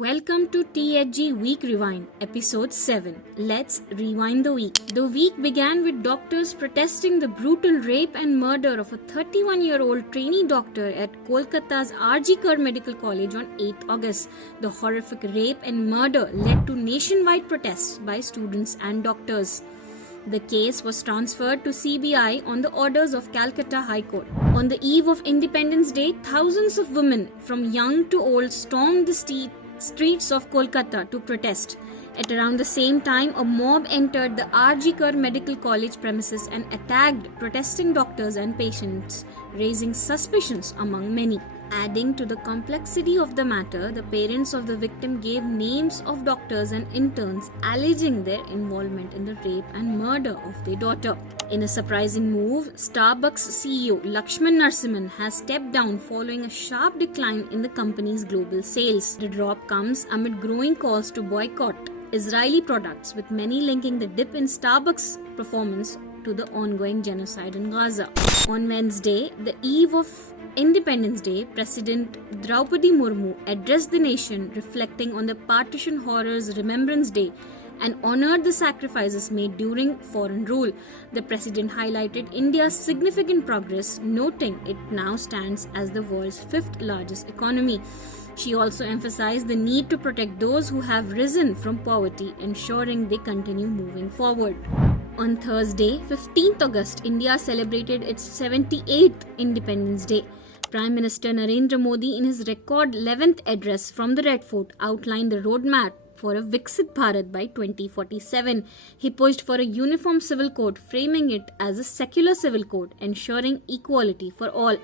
Welcome to THG Week Rewind, Episode 7. Let's rewind the week. The week began with doctors protesting the brutal rape and murder of a 31-year-old trainee doctor at Kolkata's THG Urdu Medical College on 8th August. The horrific rape and murder led to nationwide protests by students and doctors. The case was transferred to CBI on the orders of Calcutta High Court. On the eve of Independence Day, thousands of women from young to old stormed the streets of Kolkata to protest. At around the same time, a mob entered the THG Urdu Medical College premises and attacked protesting doctors and patients, raising suspicions among many. Adding to the complexity of the matter, the parents of the victim gave names of doctors and interns alleging their involvement in the rape and murder of their daughter. In a surprising move, Starbucks CEO Lakshman Narasimhan has stepped down following a sharp decline in the company's global sales. The drop comes amid growing calls to boycott Israeli products, with many linking the dip in Starbucks' performance to the ongoing genocide in Gaza. On Wednesday, the eve of Independence Day, President Draupadi Murmu addressed the nation, reflecting on the Partition Horrors Remembrance Day and honored the sacrifices made during foreign rule. The president highlighted India's significant progress, noting it now stands as the world's fifth largest economy. She also emphasized the need to protect those who have risen from poverty, ensuring they continue moving forward. On Thursday, 15th August, India celebrated its 78th Independence Day. Prime Minister Narendra Modi, in his record 11th address from the Red Fort, outlined the roadmap for a Viksit Bharat by 2047. He pushed for a uniform civil code, framing it as a secular civil code, ensuring equality for all.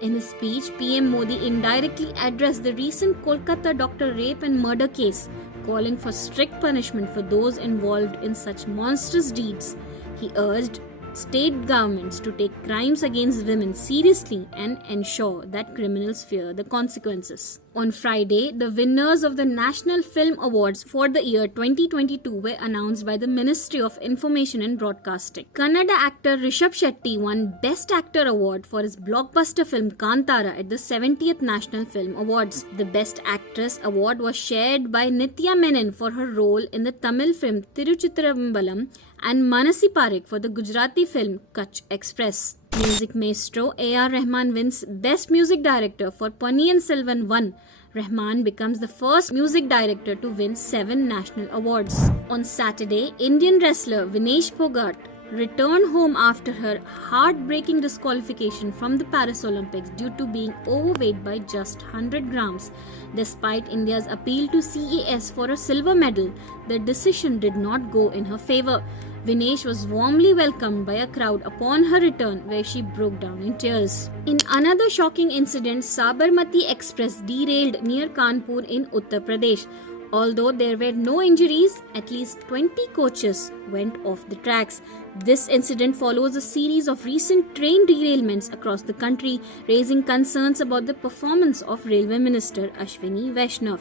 In his speech, PM Modi indirectly addressed the recent Kolkata doctor rape and murder case, calling for strict punishment for those involved in such monstrous deeds. He urged state governments to take crimes against women seriously and ensure that criminals fear the consequences. On Friday, the winners of the National Film Awards for the year 2022 were announced by the Ministry of Information and Broadcasting. Kannada actor Rishabh Shetty won Best Actor Award for his blockbuster film Kantara at the 70th National Film Awards. The Best Actress award was shared by Nithya Menon for her role in the Tamil film Tiruchitrambalam and Manasi Parekh for the Gujarati film Kutch Express. Music maestro A.R. Rahman wins Best Music Director for Ponniyin Selvan 1. Rahman becomes the first music director to win 7 national awards. On Saturday, Indian wrestler Vinesh Phogat returned home after her heartbreaking disqualification from the Paris Olympics due to being overweight by just 100 grams. Despite India's appeal to CAS for a silver medal, the decision did not go in her favor. Vinesh was warmly welcomed by a crowd upon her return, where she broke down in tears. In another shocking incident, Sabarmati Express derailed near Kanpur in Uttar Pradesh. Although there were no injuries, at least 20 coaches went off the tracks. This incident follows a series of recent train derailments across the country, raising concerns about the performance of Railway Minister Ashwini Vaishnav.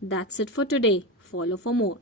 That's it for today. Follow for more.